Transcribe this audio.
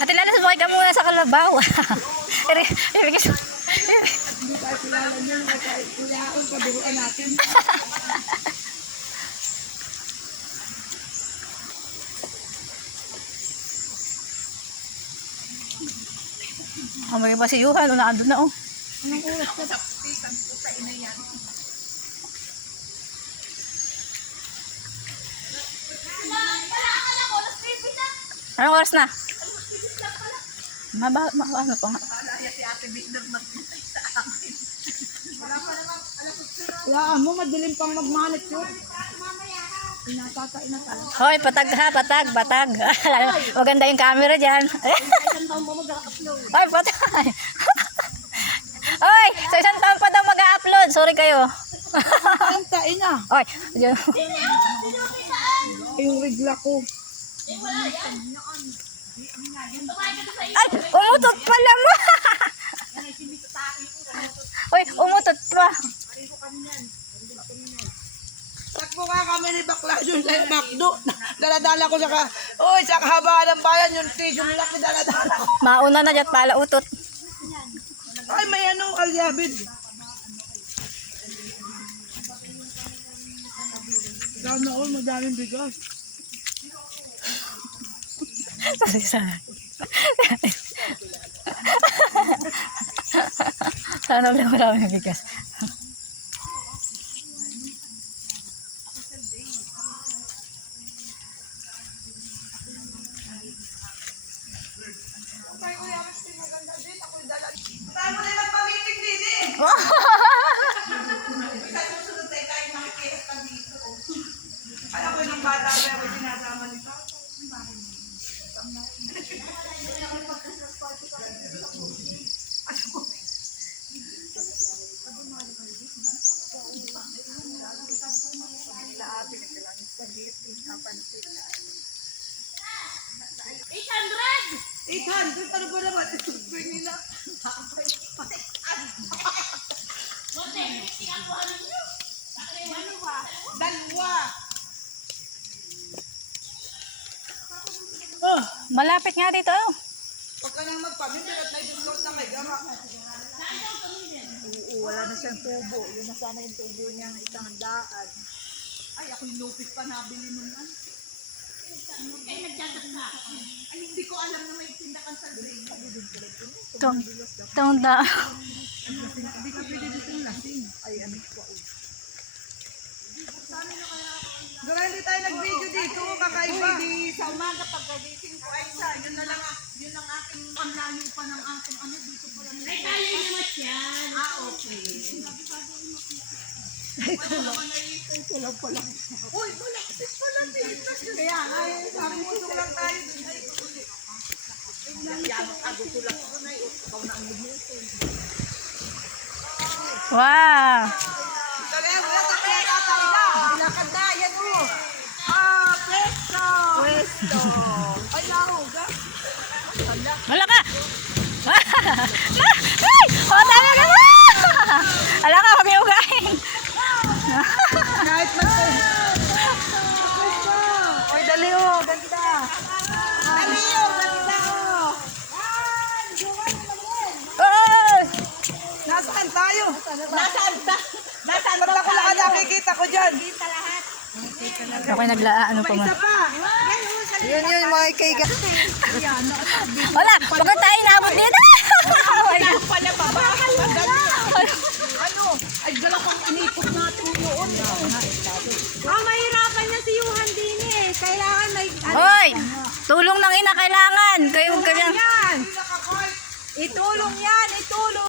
Ate Lala, sumakay ka muna sa kalabaw. Hindi tayo kilala niyo. Kuyaon, pabiruan natin. May pa si Yuhan, naandun na oh. Anong oras ka? Anong oras na? Ano pa nga? Kayaan mo, madilim pang magmanit yun. Pinatatayin na talaga. Hoy, patag ha, patag. Maganda yung camera dyan. Isang taon mo mag-upload. Hoy, patay. Hoy, sa isang taon pa daw mag-upload. Sorry kayo. Tain na. Hoy, dyan. Yung regla ko. Ay, umutot pala mo. Hoy, umutot pa. Takbo nga kami ni Bakla yun sa McDo. Daladala ko sa kahabaan ng bayan yung tissue nila. Daladala ko. Mauna na dyan pala utot. Ay, may ano, alyabid. Sana all, madaming bigas. Sana. Sana lang maraming bigas. Tayo mo na magpamiting din eh. Susunod tayo tayo makikita ka dito. Alam ko yung bata pero sinasama nito. $800 ano ba naman? Ito nila. Dalawa. Oh, malapit nga dito. Oh. Huwag ka nang magpamili at may discount na may gama. Oo, wala na siyang tubo. Yun na sana yung tubo niya ng $100. Ay, ako yung lupit pa nabili nun. Ay, nagdadak na. Ay, hindi ko alam na may tindakan sa green. Itong da. Hindi ka pwede dito yung lasing. Ay, ano ko. Gara, hindi tayo nag-video dito. Kakaiba. Sa umaga pagkagising ko ay yun na lang. Yun ang aking panlayo pa ng aking ano dito pa lang. Ay, tayo naman yan. Okay. Wala naman naiipon ko lang pala. Uy, malaksit pala. Kaya nga, sabi mo lang tayo. Wow. Lakad na, yan o. Presto. Presto. Ay, nahuga. Wala ka. Ay! Oh, dami ka mo. Ala ka, kami ugain. Kahit man. Oy, dali o. Ganda. Dali o. Ganda o. Oh! Nasaan tayo? Nasaan ta? Nasaan Ba't ako lang nakikita ko dyan? Ako naglaan, ano pa man. Isa pa. Yun, mga kaiga. Wala, pagod tayo naabot dito. Pala baba. Ano? Ay, dala pang inipot natin yun. Mahirapan na si Yuhan din eh. Kailangan may... Hoy! Tulong ng ina kailangan. Kayo Yan! Itulong yan! Itulong!